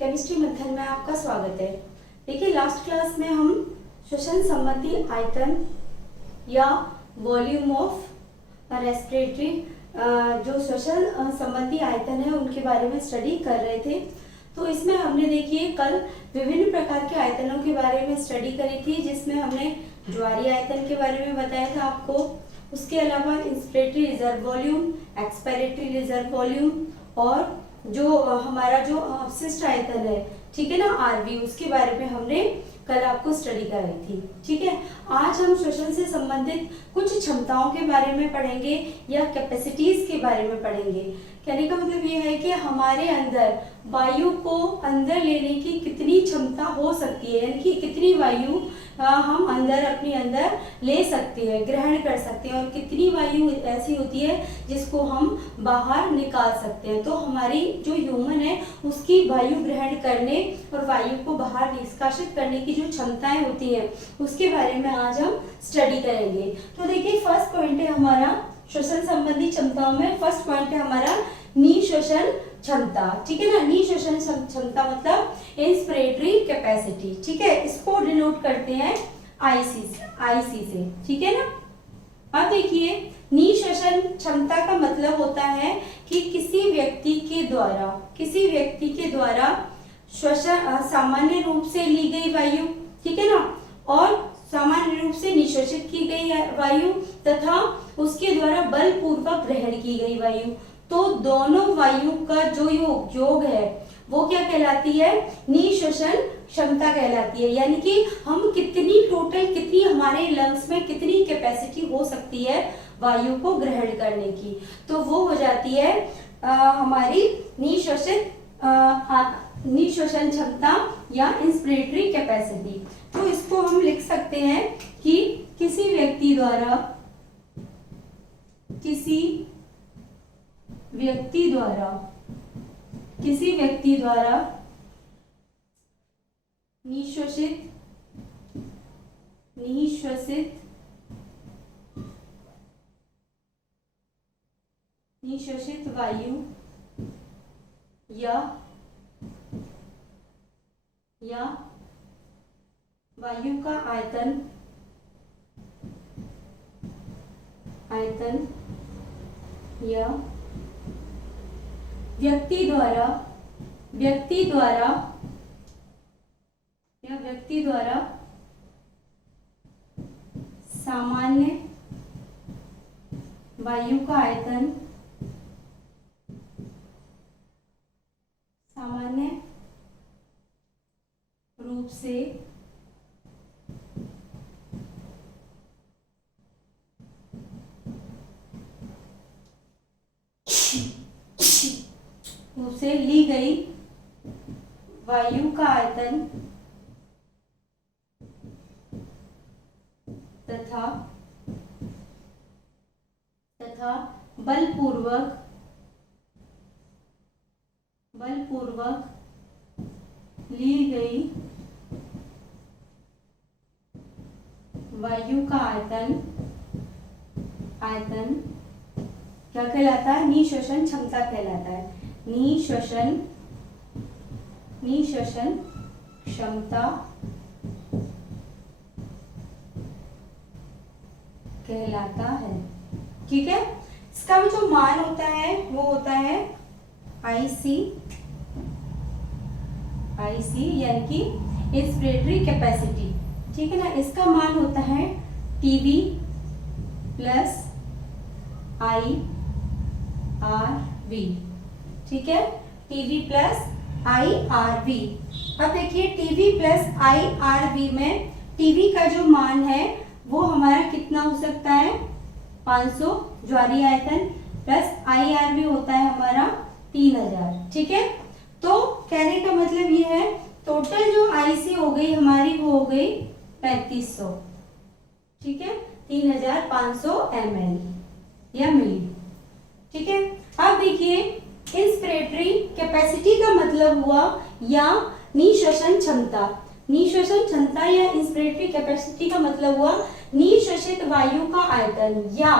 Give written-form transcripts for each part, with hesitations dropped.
Chemistry मध्यन में आपका स्वागत है। देखिए लास्ट क्लास में हम श्वसन संबंधी आयतन या वॉल्यूम ऑफ रेस्पिरेटरी जो श्वसन संबंधी आयतन है उनके बारे में स्टडी कर रहे थे। तो इसमें हमने देखिए कल विभिन्न प्रकार के आयतनों के बारे में स्टडी करी थी, जिसमें हमने ज्वारीय आयतन के बारे में बताया था आपको। उसके अलावा inspiratory reserve volume, expiratory reserve volume और जो हमारा जो अवशिष्ट आयतन है, ठीक है ना, आरवी, उसके बारे में हमने कल आपको स्टडी कराई थी। ठीक है, आज हम श्वसन से संबंधित कुछ क्षमताओं के बारे में पढ़ेंगे या कैपेसिटीज के बारे में पढ़ेंगे। कहने का मतलब ये है कि हमारे अंदर वायु को अंदर लेने की कितनी क्षमता हो सकती है, यानी कि कितनी वायु हम अंदर अपने अंदर ले सकते हैं, ग्रहण कर सकते हैं, और कितनी वायु ऐसी होती है जिसको हम बाहर निकाल सकते हैं। तो हमारी जो ह्यूमन है उसकी वायु ग्रहण करने और वायु को बाहर निष्कासित करने की जो क्षमताएं होती हैं उसके बारे में आज हम स्टडी करेंगे। तो देखिए फर्स्ट पॉइंट है हमारा श्वसन संबंधी क्षमताओं में, फर्स्ट पॉइंट है हमारा निःश्वसन क्षमता। ठीक है ना, निःश्वसन क्षमता मतलब इंस्पिरेटरी कैपेसिटी। ठीक है, इसको डिनोट करते हैं आईसी से। ठीक है ना। अब देखिए निःश्वसन क्षमता का मतलब होता है कि किसी व्यक्ति के द्वारा श्वसन सामान्य रूप से ली गई वायु, ठीक है ना, और सामान्य रूप से निःश्वसित की गई वायु तथा उसके द्वारा बलपूर्वक ग्रहण की गई वायु, तो दोनों वायु का जो योग है वो क्या कहलाती है, निःश्वसन क्षमता कहलाती है। यानी कि हम कितनी हमारे लंग्स में कितनी कैपेसिटी हो सकती है वायु को ग्रहण करने की, तो वो हो जाती है हमारी निःश्वसन क्षमता या इंस्पिरेटरी कैपेसिटी। तो इसको हम लिख सकते हैं कि किसी व्यक्ति द्वारा निःश्वसित वायु या वायु का आयतन या व्यक्ति द्वारा सामान्य वायु का आयतन सामान्य रूप से ली गई वायु का आयतन तथा बलपूर्वक ली गई वायु का आयतन क्या कहलाता है, निःश्वसन क्षमता कहलाता है। निःश्वसन क्षमता कहलाता है। ठीक है, इसका जो मान होता है वो होता है आईसी यानी कि इंस्पिरेटरी कैपेसिटी। ठीक है ना, इसका मान होता है TV plus I R V. ठीक है, TV plus I R V. अब देखिए TV plus I R V में टीवी का जो मान है वो हमारा कितना हो सकता है, 500 ज्वारीय आयतन प्लस आई आर वी होता है हमारा 3000। ठीक है, तो कहने का मतलब ये है टोटल जो आईसी हो गई हमारी वो हो गई 3500। ठीक है, 3500 ml या मिली। ठीक है, अब देखिए इंस्पिरेटरी कैपेसिटी का मतलब हुआ या निःश्वसन क्षमता या इंस्पिरेटरी कैपेसिटी का मतलब हुआ निःश्वसित वायु का आयतन या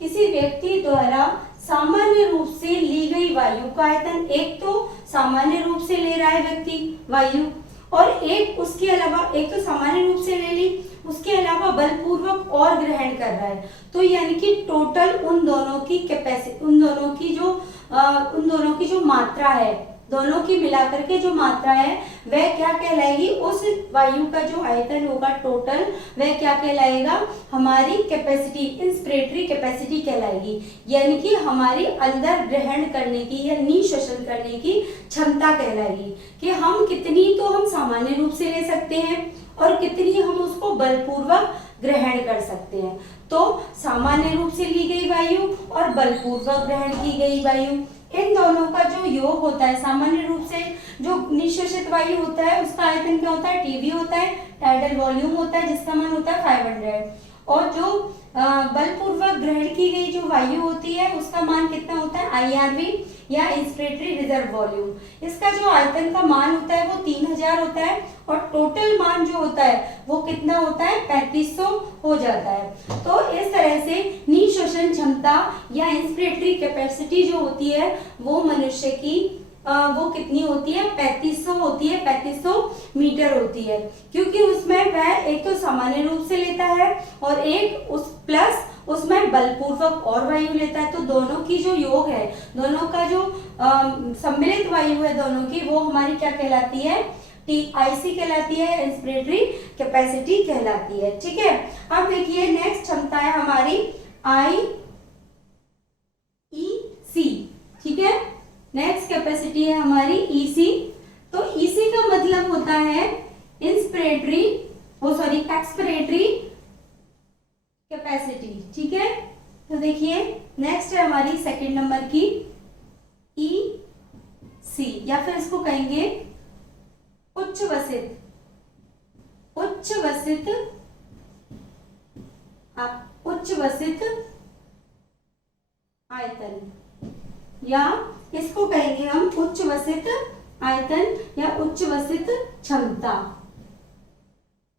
किसी व्यक्ति द्वारा सामान्य रूप से ली गई वायु का आयतन। एक तो सामान्य रूप से ले रहा है व्यक्ति वायु, और एक उसके अलावा, एक तो सामान्य रूप से ले ली, उसके अलावा बलपूर्वक और ग्रहण कर रहा है। तो यानी कि टोटल उन दोनों की कैपेसिटी, उन दोनों की जो मात्रा है, दोनों की मिलाकर के जो मात्रा है वह क्या कहलाएगी, उस वायु का जो आयतन होगा टोटल, वह क्या कहलाएगा, हमारी कैपेसिटी, इंस्पिरेटरी कैपेसिटी कहलाएगी। यानी कि हमारी अंदर ग्रहण करने की या निःशोषण करने की क्षमता कहलाएगी, कि हम कितनी तो हम सामान्य रूप से ले सकते हैं और कितनी हम उसको बलपूर्वक ग्रहण कर सकते हैं। तो सामान्य रूप से ली गई वायु और बलपूर्वक ग्रहण की गई वायु, इन दोनों का जो योग होता है, सामान्य रूप से जो निःशोषित वायु होता है उसका आयतन क्या होता है, टीवी होता है, टाइडल वॉल्यूम होता है जिसका मान होता है 500, और जो बलपूर्वक ग्रहण की गई जो वायु होती है उसका मान कितना होता है, IRV या इंस्पिरेटरी रिजर्व वॉल्यूम। इसका जो आयतन का मान होता है वो 3000 होता है, और टोटल मान जो होता है वो कितना होता है, 3500 हो जाता है। तो इस तरह से निःशोषण क्षमता या इंस्पिरेटरी कैपेसिटी जो होती है वो मनुष्य की वो कितनी होती है, 3500 होती है, 3500 मीटर होती है, क्योंकि उसमें वह एक तो सामान्य रूप से लेता है और एक उस प्लस उसमें बलपूर्वक और वायु लेता है। तो दोनों की जो योग है, दोनों का जो सम्मिलित वायु है दोनों की, वो हमारी क्या कहलाती है, TIC कहलाती है, इंस्पिरेटरी कैपेसिटी कहलाती है। ठीक है, अब देखिए नेक्स्ट क्षमता है हमारी IEC। ठीक है, नेक्स्ट कैपेसिटी है हमारी EC। तो EC का मतलब होता है एक्सपिरेटरी कैपेसिटी। ठीक है, तो देखिए नेक्स्ट है हमारी सेकंड नंबर की EC, या फिर इसको कहेंगे उच्च वसित आयतन, या इसको कहेंगे हम उच्च वसित आयतन या उच्च वसित क्षमता,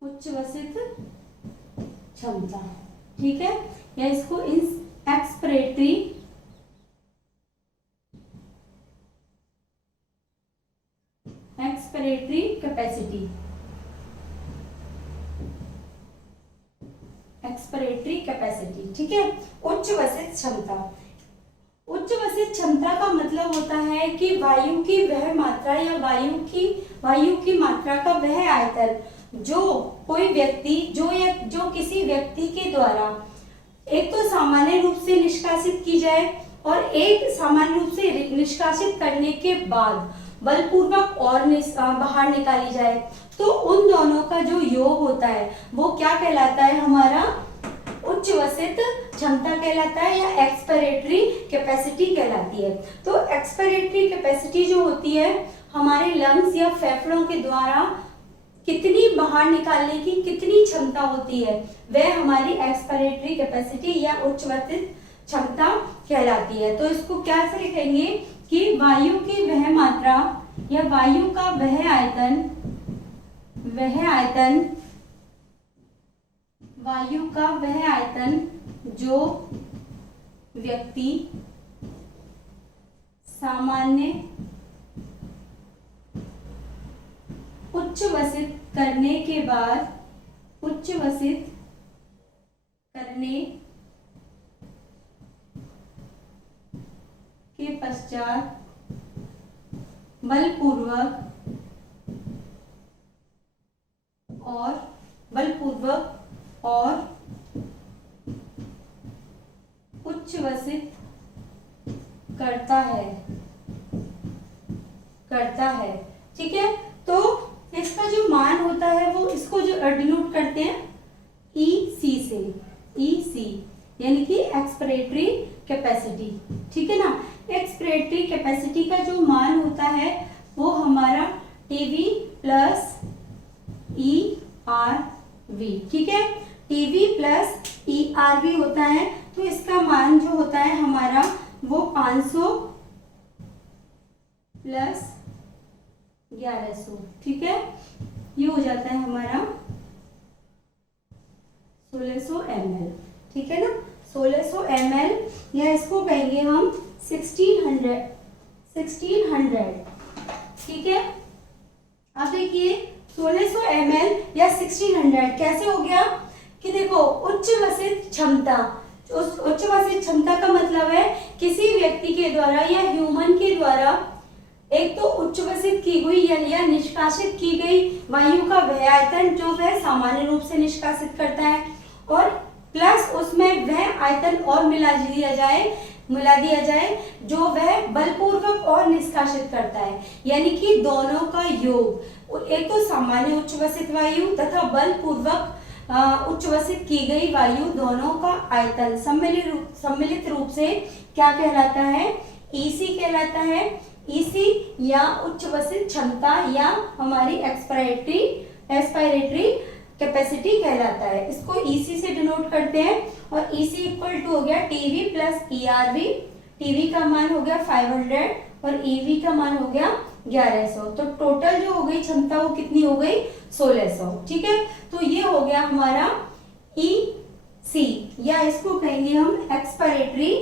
उच्च वसित क्षमता। ठीक है, या इसको एक्सपिरेटरी कैपेसिटी, एक्सपिरेटरी कैपेसिटी। ठीक है, उच्च वसित क्षमता। उच्च वसित क्षमता का मतलब होता है कि वायु की वह मात्रा या वायु की मात्रा का वह आयतन जो कोई व्यक्ति जो किसी व्यक्ति के द्वारा एक तो सामान्य रूप से निष्कासित की जाए और एक सामान्य रूप से निष्कासित करने के बाद बलपूर्वक और बाहर निकाली जाए, तो उन दोनों का जो योग होता है वो क्या कहलाता है, हमारा उच्च वसित क्षमता कहलाता है या एक्सपिरेटरी कैपेसिटी कहलाती है। तो एक्सपिरेटरी कैपेसिटी जो होती है हमारे लंग्स या फेफड़ों के द्वारा कितनी बाहर निकालने की कितनी क्षमता होती है, वह हमारी एक्सपिरेटरी कैपेसिटी या उच्च वसित क्षमता कहलाती है। तो इसको क्या से लिखेंगे कि वायु की वह मात्रा या वायु का वह आयतन वायु का वह आयतन जो व्यक्ति सामान्य उच्च वसित करने के पश्चात बलपूर्वक और उच्च वसित करता है। ठीक है, तो इसका जो मान होता है वो इसको जो डिनोट करते हैं EC से, EC यानी कि एक्सपिरेटरी कैपेसिटी। ठीक है ना, एक्सपिरेटरी कैपेसिटी का जो मान होता है वो हमारा TV प्लस ERV। ठीक है, TV प्लस ERV होता है, तो इसका मान जो होता है हमारा वो 500 प्लस 1100। ठीक है, ये हो जाता है हमारा 1600 ml। ठीक है ना, 1600 ml, या इसको कहेंगे हम 1600 ठीक है। अब देखिए 1600 ml या 1600 कैसे हो गया कि देखो उच्च वसित क्षमता, उस उच्च वसित क्षमता का मतलब है किसी व्यक्ति के द्वारा या ह्यूमन के द्वारा एक तो उच्च वसित की हुई या निष्कासित की गई वायु का वह आयतन जो वह सामान्य रूप से निष्कासित करता है, और प्लस उसमें वह आयतन और मिला दिया जाए जो वह बलपूर्वक और निष्कासित करता है, यानी कि दोनों का योग, एक तो सामान्य उच्च वसित वायु तथा बलपूर्वक उच्च वसित की गई वायु, दोनों का आयतन सम्मिलित रूप से क्या कहलाता है, ईसी कहलाता है। ईसी या उच्च वसित क्षमता या हमारी एक्सपायरेटरी कैपेसिटी कहलाता है। इसको ईसी से डिनोट करते हैं, और ईसी इक्वल टू हो गया टीवी प्लस ईआरवी। टीवी का मान हो गया 500 और ईवी का मान हो गया 1100, तो टोटल जो हो गई क्षमता वो कितनी हो गई 1600। ठीक है, तो ये हो गया हमारा ईसी, या इसको कहेंगे हम एक्सपायरेटरी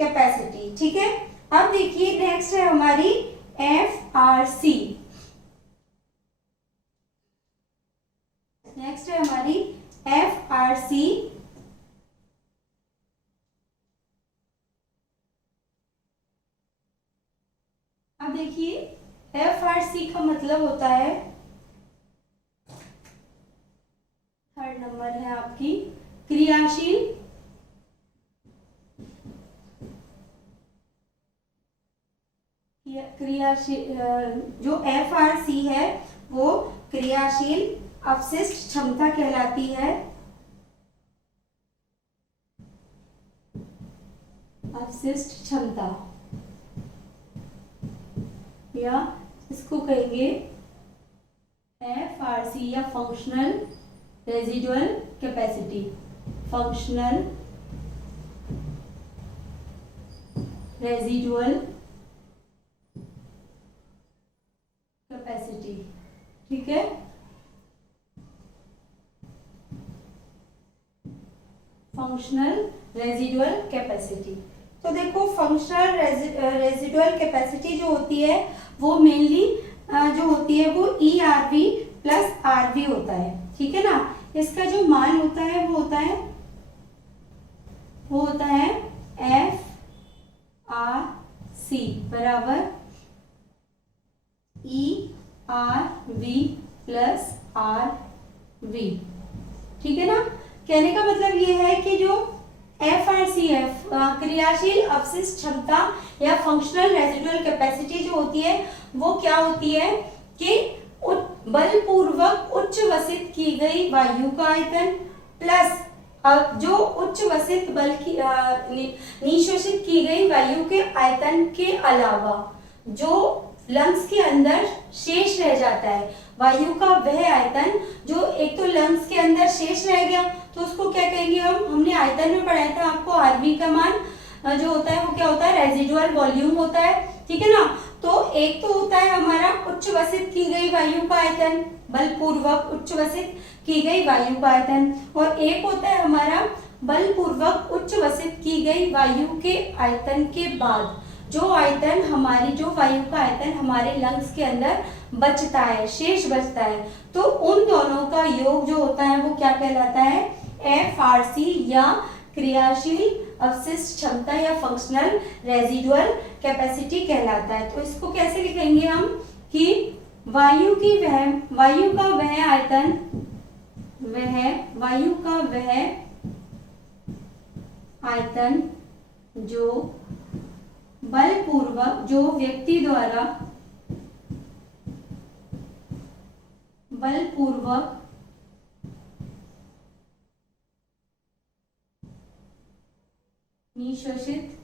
कैपेसिटी। ठीक है, अब देखिए नेक्स्ट है हमारी एफआरसी। नेक्स्ट है हमारी एफआरसी। अब देखिए एफआरसी का मतलब होता है, थर्ड नंबर है आपकी क्रियाशील जो एफआरसी है वो क्रियाशील अपशिष्ट क्षमता कहलाती है। अपशिष्ट क्षमता, या इसको कहेंगे एफआरसी या functional residual capacity. Functional residual capacity. ठीक है, फंक्शनल रेजिडुअल कैपेसिटी। तो देखो फंक्शनल रेजिडुअल कैपेसिटी जो होती है वो मेनली जो होती है वो ईआरवी प्लस आरवी होता है। ठीक है ना, इसका जो मान होता है वो होता है एफ आर सी बराबर E R V plus R V. ठीक है ना, कहने का मतलब ये है कि जो एफआरसीएफ क्रियाशील अपशिष्ट क्षमता या फंक्शनल रेजिडुअल कैपेसिटी जो होती है वो क्या होती है कि बलपूर्वक उच्च वसित की गई वायु का आयतन प्लस जो उच्च वसित बल की निशोषित की गई वायु के आयतन के अलावा जो लंग्स के अंदर शेष रह जाता है वायु का वह आयतन, जो एक तो लंग्स के अंदर शेष रह गया तो उसको क्या कहेंगे हमने आयतन में पढ़ाया था आपको, आरवी का मान जो होता है वो क्या होता है, रेजिडुअल वॉल्यूम होता है। ठीक है ना, तो एक तो होता है हमारा उच्च वसित की गई वायु का आयतन, बलपूर्वक उच्च वसित की गई वायु का आयतन, और एक होता है हमारा बलपूर्वक उच्च वसित की गई वायु के आयतन के बाद जो आयतन हमारी जो वायु का आयतन हमारे लंग्स के अंदर बचता है, शेष बचता है, तो उन दोनों का योग जो होता है वो क्या कहलाता है, एफआरसी या क्रियाशील अपशिष्ट क्षमता या फंक्शनल रेजिडुअल कैपेसिटी कहलाता है। तो इसको कैसे लिखेंगे हम कि वायु का वह आयतन जो बलपूर्वक जो व्यक्ति द्वारा बलपूर्वक निशोषित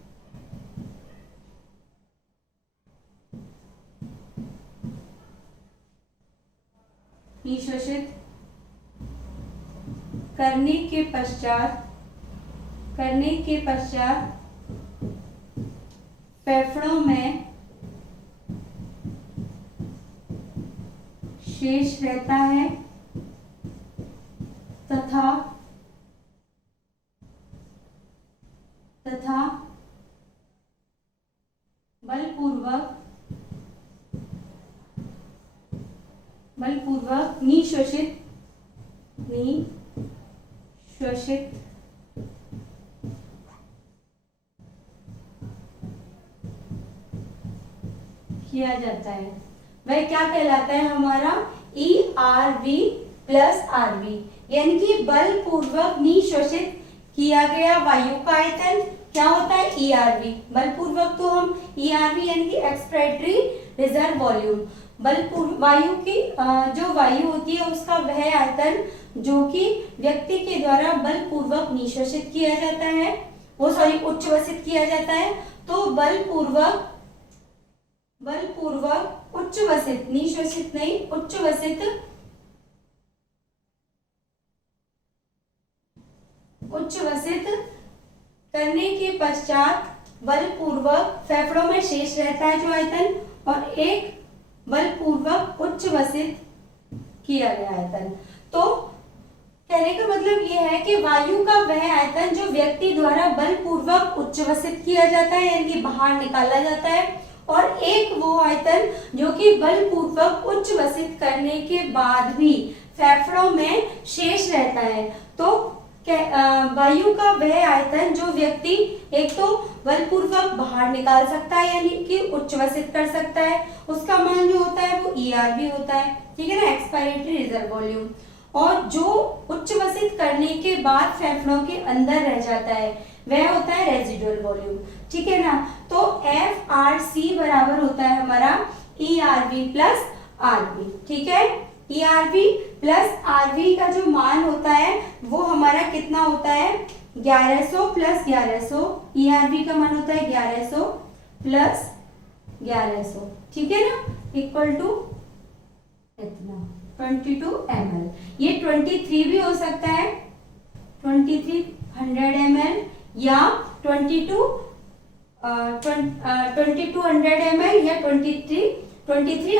करने के पश्चात फेफड़ों में शेष रहता है तथा बलपूर्वक बलपूर्वक निशोषित किया जाता है, वह क्या कहलाता है हमारा ERV प्लस RV, यानी कि बलपूर्वक निशोषित किया गया वायु का आयतन क्या होता है ERV। बलपूर्वक तो हम ERV यानी कि एक्सपिरेटरी रिजर्व वॉल्यूम, बलपूर्वक वायु की जो वायु होती है उसका वह आयतन जो कि व्यक्ति के द्वारा बलपूर्वक निशोषित किया जाता है, वो सॉरी उच्चवसित किया जाता है। तो बलपूर्वक उच्चवसित, निशोषित नहीं, उच्चवसित करने के पश्चात बलपूर्वक फेफड़ों में शेष रहता है जो आयतन, और एक बलपूर्वक उच्चवसित किया गया आयतन। तो कहने का मतलब यह है कि वायु का वह आयतन जो व्यक्ति द्वारा बलपूर्वक उच्चवसित किया जाता है यानी कि बाहर निकाला जाता है, और एक वो आयतन जो कि बलपूर्वक उच्चवसित करने के बाद भी फेफड़ों में शेष रहता है। तो वायु का वह आयतन जो व्यक्ति एक तो बलपूर्वक बाहर निकाल सकता है यानी कि उच्चवसित कर सकता है, उसका मान जो होता है वो ERV होता है, ठीक है ना, एक्सपायरेटरी रिजर्व वॉल्यूम। और जो उच्चवसित करने के बाद फेफड़ों के अंदर रह जाता है वह होता है रेजिडुअल वॉल्यूम, ठीक है ना। तो FRC बराबर होता है हमारा ERV प्लस RV, ठीक है। ERV प्लस RV का जो मान होता है वो हमारा कितना होता है 1100 प्लस 1100, ERV का मान होता है 1100 प्लस 1100, ठीक है ना, इक्वल टू इतना 22 ml। ये 23 भी हो सकता है, 2300 ml या 2200 ml या 2300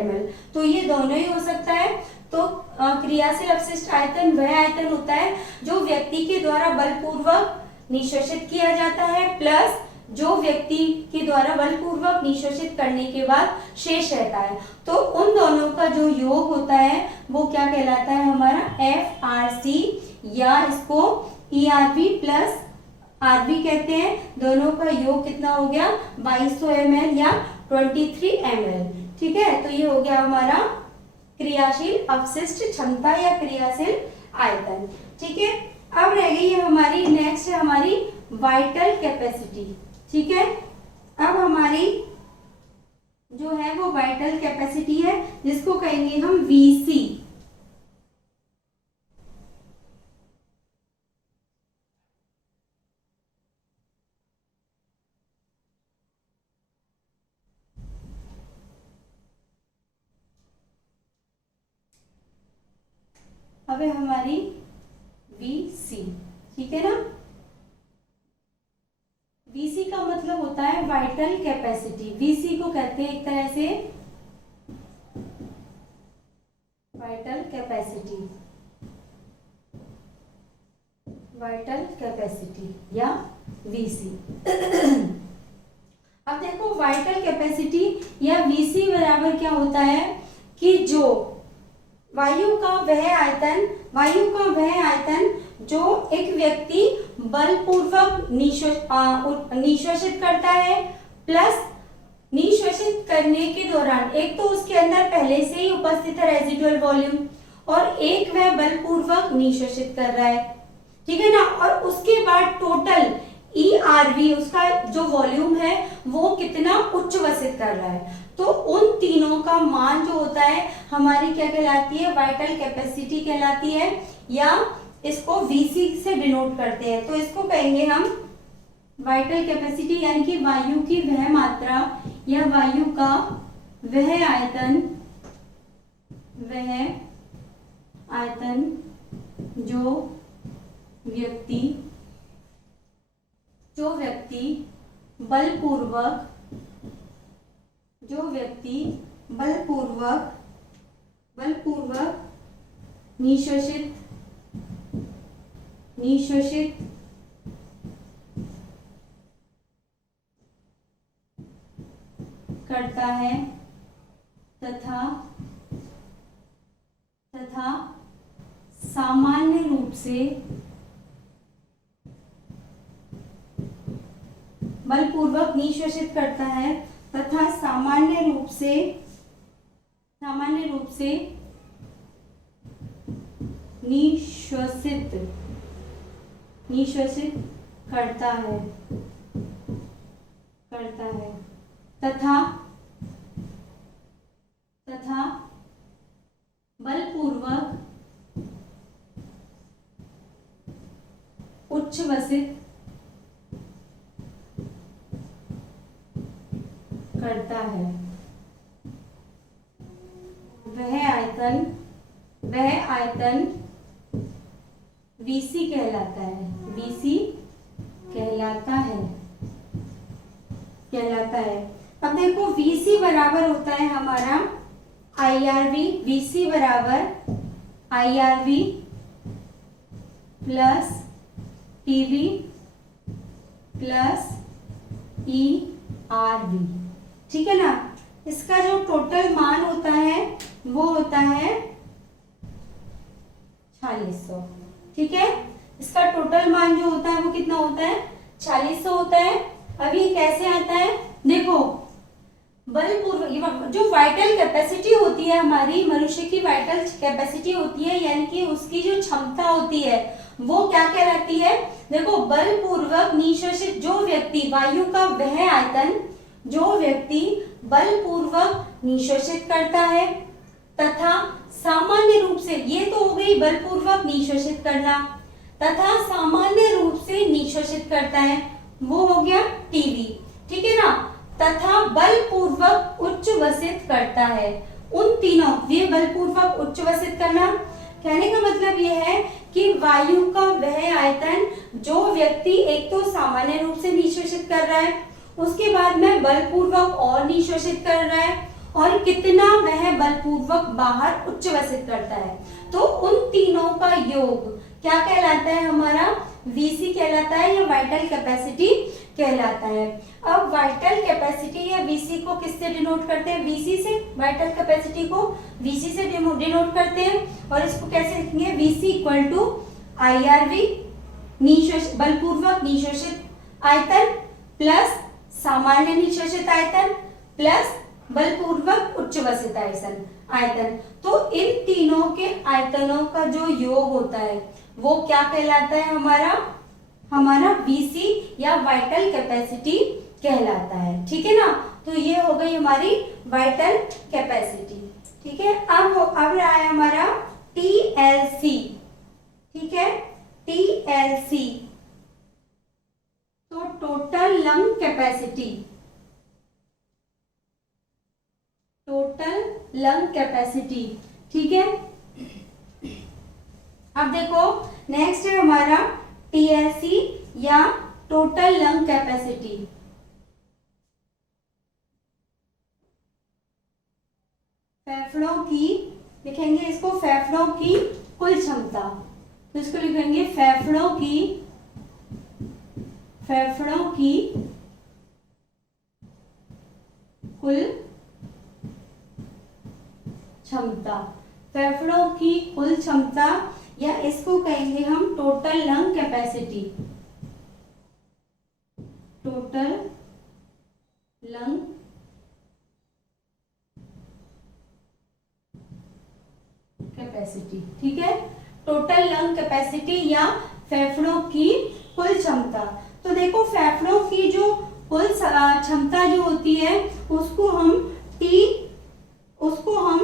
ml, तो ये दोनों ही हो सकता है। तो क्रियाशील अपशिष्ट आयतन वह आयतन होता है जो व्यक्ति के द्वारा बलपूर्वक निशोषित किया जाता है प्लस जो व्यक्ति के द्वारा बलपूर्वक निशोषित करने के बाद शेष रहता है। तो उन दोनों का जो योग होता है वो क्या कहलाता है हमारा FRC, या इसको ERV प्लस RV कहते हैं। दोनों का योग कितना हो गया 2200 ml या 23 ml, ठीक है। तो ये हो गया हमारा क्रियाशील अपशिष्ट क्षमता या क्रियाशील आयतन, ठीक है। अब रह गई है हमारी नेक्स्ट है हमारी वाइटल कैपेसिटी, ठीक है। अब हमारी जो है वो वाइटल कैपेसिटी है जिसको कहेंगे हम VC। अब है हमारी VC, ठीक है ना। VC का मतलब होता है वाइटल कैपेसिटी। VC को कहते हैं एक तरह से वाइटल कैपेसिटी, वाइटल कैपेसिटी या VC। अब देखो वाइटल कैपेसिटी या VC बराबर क्या होता है कि जो वायु का वह आयतन जो एक व्यक्ति बलपूर्वक निशोषित करता है प्लस निशोषित करने के दौरान एक तो उसके अंदर पहले से ही उपस्थित है रेजिडुअल वॉल्यूम और एक वह बलपूर्वक निशोषित कर रहा है, ठीक है ना। और उसके बाद टोटल ERV उसका जो वॉल्यूम है वो कितना उच्चवसित कर रहा है। तो उन तीनों का मान जो होता है हमारी क्या कहलाती है वाइटल कैपेसिटी कहलाती है, या इसको VC से डिनोट करते हैं। तो इसको कहेंगे हम वाइटल कैपेसिटी यानी कि वायु की वह मात्रा या वायु का वह आयतन जो व्यक्ति बलपूर्वक निशोषित करता है तथा तथा सामान्य रूप से बलपूर्वक निःश्वसित करता है तथा सामान्य रूप से निःश्वसित करता है तथा बलपूर्वक उच्छ्वसित करता है। वह आयतन VC कहलाता है। अब देखो VC बराबर होता है हमारा IRV। VC बराबर IRV plus TB plus ERV, ठीक है ना। इसका जो टोटल मान होता है वो होता है 4600, ठीक है। इसका टोटल मान जो होता है वो कितना होता है 4600 होता है। अब ये कैसे आता है, देखो बलपूर्वक जो वाइटल कैपेसिटी होती है, हमारी मनुष्य की वाइटल कैपेसिटी होती है, यानी कि उसकी जो क्षमता होती है वो क्या कहलाती है। देखो बलपूर्वक निःश्वसित जो व्यक्ति वायु का वह आयतन जो व्यक्ति बलपूर्वक निःश्वसित करता है तथा सामान्य रूप से, ये तो हो गई बलपूर्वक निःश्वसित करना, तथा सामान्य रूप से निःश्वसित करता है वो हो गया टीवी, ठीक है ना। तथा बलपूर्वक उच्छ्वसित करता है, उन तीनों, ये बलपूर्वक उच्छ्वसित करना कहने का मतलब यह है कि वायु का वह आयतन जो व्यक्ति एक तो सामान्य रूप से निःश्वसित कर रहा है, उसके बाद में बलपूर्वक और निःश्वसित कर रहा है, और कितना वह बलपूर्वक बाहर उच्छ्वसित करता है, तो उन तीनों का योग क्या कहलाता है, हमारा VC कहलाता है या वाइटल कैपेसिटी कहलाता है। अब वाइटल कैपेसिटी या VC को किससे डिनोट करते हैं, VC से। वाइटल कैपेसिटी को VC से डिनोट करते हैं, और इसको कैसे लिखेंगे, VC इक्वल टू IRV बलपूर्वक निःश्वसित आयतन प्लस सामान्य निःश्वसित आयतन प्लस बलपूर्वक उच्छ्वसित आयतन। तो इन तीनों के आयतनों का जो योग होता है वो क्या कहलाता है, हमारा VC या वाइटल कैपेसिटी कहलाता है, ठीक है ना। तो ये हो गई हमारी वाइटल कैपेसिटी, ठीक है। अब रहा है हमारा TLC, ठीक है, TLC तो टोटल लंग कैपेसिटी, ठीक है। अब देखो नेक्स्ट है हमारा TLC या टोटल लंग कैपेसिटी। फेफड़ों की, लिखेंगे इसको फेफड़ों की कुल क्षमता, तो इसको लिखेंगे फेफड़ों की कुल क्षमता, फेफड़ों की कुल क्षमता, या इसको कहेंगे हम total lung capacity, total lung capacity, ठीक है। टोटल लंग कैपेसिटी या फेफड़ों की कुल क्षमता। तो देखो फेफड़ों की जो कुल क्षमता जो होती है उसको हम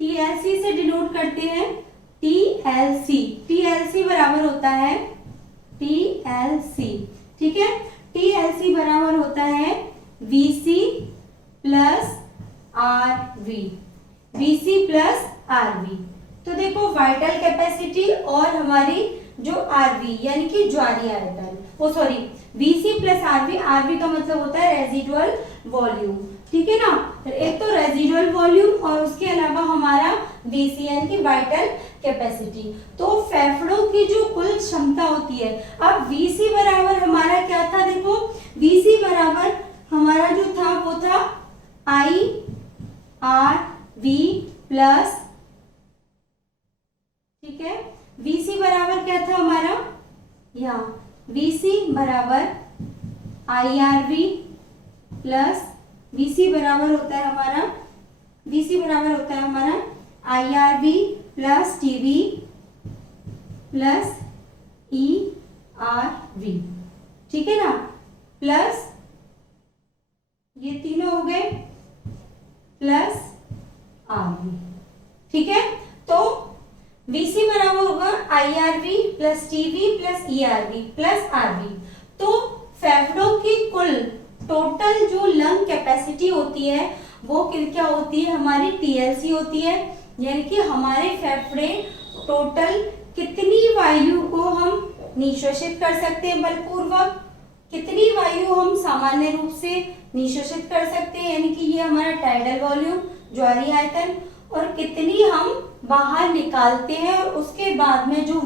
TLC से डिनोट करते हैं। TLC बराबर होता है TLC, ठीक है। TLC बराबर होता है VC प्लस RV। तो देखो वाइटल कैपेसिटी और हमारी जो RV यानी कि ज्वारीय आयतन, VC प्लस RV का मतलब होता है रेजिडुअल वॉल्यूम, ठीक है ना। एक तो रेजिडुअल वॉल्यूम और उसके अलावा हमारा VC यानी कि वाइटल कैपेसिटी। तो फेफड़ों की जो कुल क्षमता होती है, अब VC बराबर हमारा क्या था, देखो VC बराबर हमारा जो था वो था IRV प्लस बराबर क्या था हमारा, यहाँ VC बराबर IRV प्लस VC बराबर होता है हमारा, VC बराबर होता है हमारा IRV plus TV plus ERV, ठीक है ना, प्लस ये तीनों हो गए प्लस RV, ठीक है। तो VC बराबर होगा IRV plus TV plus ERV plus RV। तो फेफड़ों की कुल टोटल जो लंग कैपेसिटी होती है वो क्या होती है, हमारी TLC होती है, यानी कि हमारे फेफड़े टोटल कितनी वायु को हम निशोषित कर सकते हैं बलपूर्वक, कितनी वायु हम सामान्य रूप से निशोषित कर सकते हैं, यानी कि ये हमारा टाइडल वॉल्यूम, ज्वारीय आयतन, और कितनी हम बाहर निकालते हैं, और उसके बाद में जो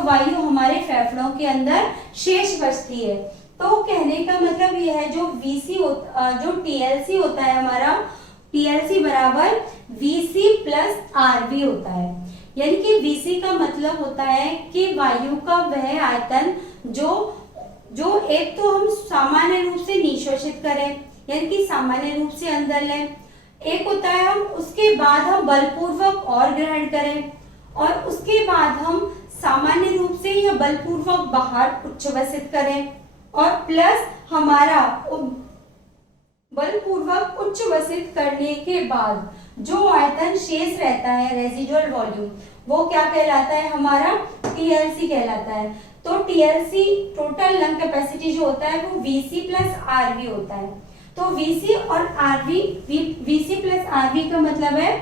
वायु हमारे फेफड़ों के अंदर शेष बचती है। तो कहने का मतलब यह है जो जो TLC होता है हमारा, TLC बराबर VC प्लस RV होता है, यानी कि VC का मतलब होता है कि वायु का वह आयतन जो एक तो हम सामान्य रूप से निशोषित करें, यानी कि सामान्य रूप से अंदर लें, एक होता है हम उसके बाद हम बलपूर्वक और ग्रहण करें, और उसके बाद हम सामान्य रूप से या बलपूर्वक बाहर उच्छ्वसित करें, और प्लस हमारा बलपूर्वक उच्छ्वसित करने के बाद जो आयतन शेष रहता है, रेजिडुअल वॉल्यूम, वो क्या कहलाता है, हमारा TLC कहलाता है। तो TLC टोटल लंग कैपेसिटी जो होता है वो VC प्लस RV होता है। तो VC और RV, VC प्लस RV का मतलब है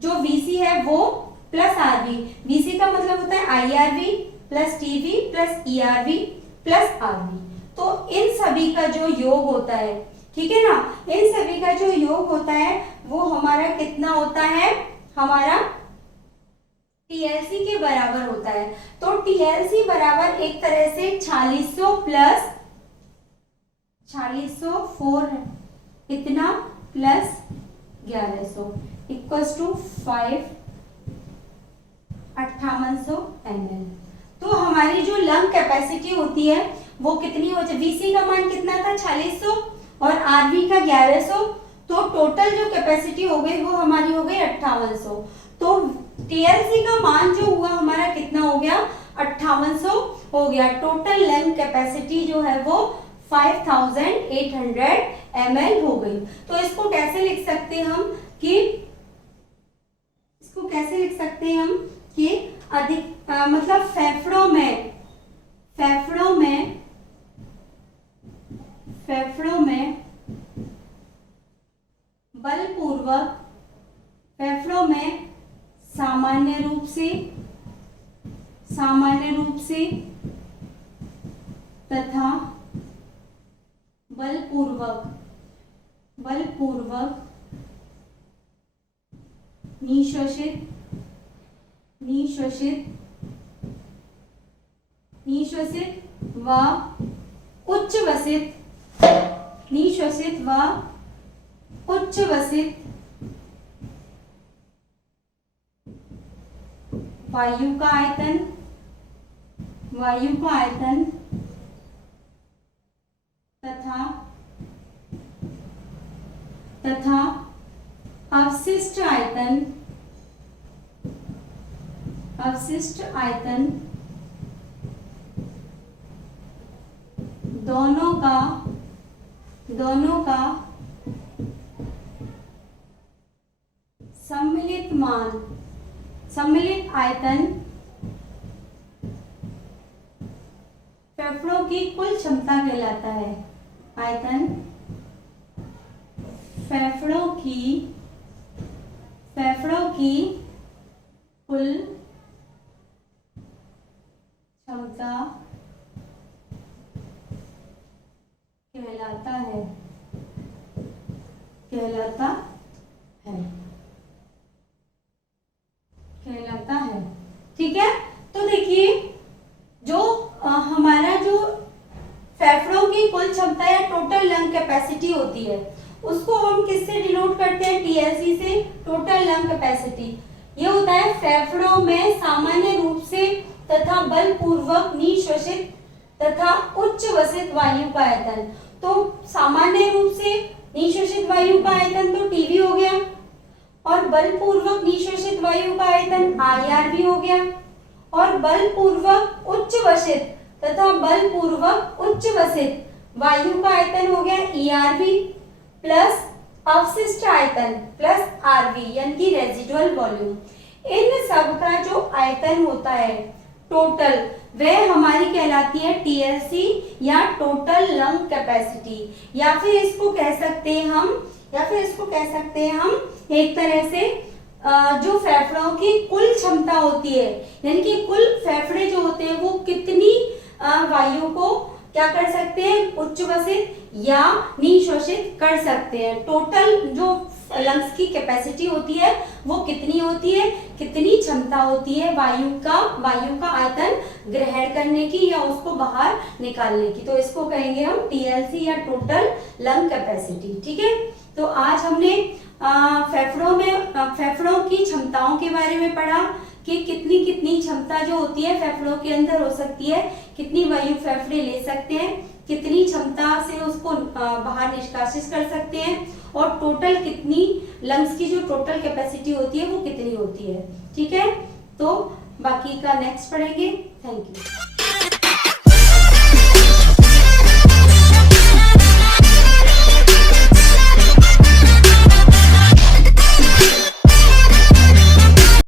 जो VC है वो प्लस RV, VC का मतलब होता है IRV plus TV plus ERV plus RV। तो इन सभी का जो योग होता है, ठीक है ना, इन सभी का जो योग होता है वो हमारा कितना होता है, हमारा TLC के बराबर होता है। तो TLC बराबर एक तरह से 4600 प्लस 4604 इतना प्लस 1100 इक्वल्स टू 5800 ml। तो हमारी जो लंग कैपेसिटी होती है वो कितनी हो जाए, VC का मान कितना था 4600 और RV का 1100, तो टोटल जो कैपेसिटी हो गई वो हमारी हो गई 5800। तो TLC का मान जो हुआ हमारा कितना हो गया, 5800 हो गया। टोटल लंग कैपेसिटी जो है वो 5800 ml हो गई। तो इसको कैसे लिख सकते हैं हम कि अधिक मतलब फेफड़ों में बलपूर्वक, फेफड़ों में सामान्य रूप से तथा बलपूर्वक निशोषित व उच्छ्वसित वायु का आयतन तथा अवशिष्ट आयतन दोनों का सम्मिलित आयतन फेफड़ों की कुल क्षमता कहलाता है। आयतन फेफड़ों की कुल क्षमता कहलाता है। ठीक है, तो देखिए जो हमारा जो फेफड़ों की कुल क्षमता या टोटल लंग कैपेसिटी होती है उसको हम किससे डिनोट करते हैं, टीएलसी से, टोटल लंग कैपेसिटी। ये होता है फेफड़ों में सामान्य रूप से तथा बलपूर्वक निश्वसित तथा उच्च वसित वायु का आयतन। तो सामान्य रूप से निश्वसित वायु का आयतन तो टीवी हो गया, और बलपूर्वक निश्वसित वायु का आयतन आईआरवी हो गया, और बलपूर्वक उच्च वसित तथा बलपूर्वक उच्च वसित वायु का आयतन हो गया ईआरवी प्लस अवशिष्ट आयतन प्लस आरवी यानी कि रेजिडुअल वॉल्यूम। इन सब का जो आयतन होता है टोटल, वह हमारी कहलाती है टीएलसी या टोटल लंग कैपेसिटी, या फिर इसको कह सकते हैं हम एक तरह से जो फेफड़ों की कुल क्षमता होती है, यानी कि कुल फेफड़े जो होते हैं वो कितनी वायु को क्या कर सकते हैं, उच्च वसित या निश्वसित कर सकते हैं। टोटल जो लंग्स की कैपेसिटी होती है वो कितनी होती है, कितनी क्षमता होती है वायु का आयतन ग्रहण करने की या उसको बाहर निकालने की, तो इसको कहेंगे हम टीएलसी या टोटल लंग कैपेसिटी। ठीक है, तो आज हमने फेफड़ों की क्षमताओं के बारे में पढ़ा कि कितनी क्षमता जो होती है फेफड़ों के अंदर हो सकती है, कितनी वायु फेफड़े ले सकते हैं, कितनी क्षमता से उसको बाहर निष्कासित कर सकते हैं, और टोटल कितनी लंग्स की जो टोटल कैपेसिटी होती है वो कितनी होती है। ठीक है, तो बाकी का नेक्स्ट पढ़ेंगे। Thank you.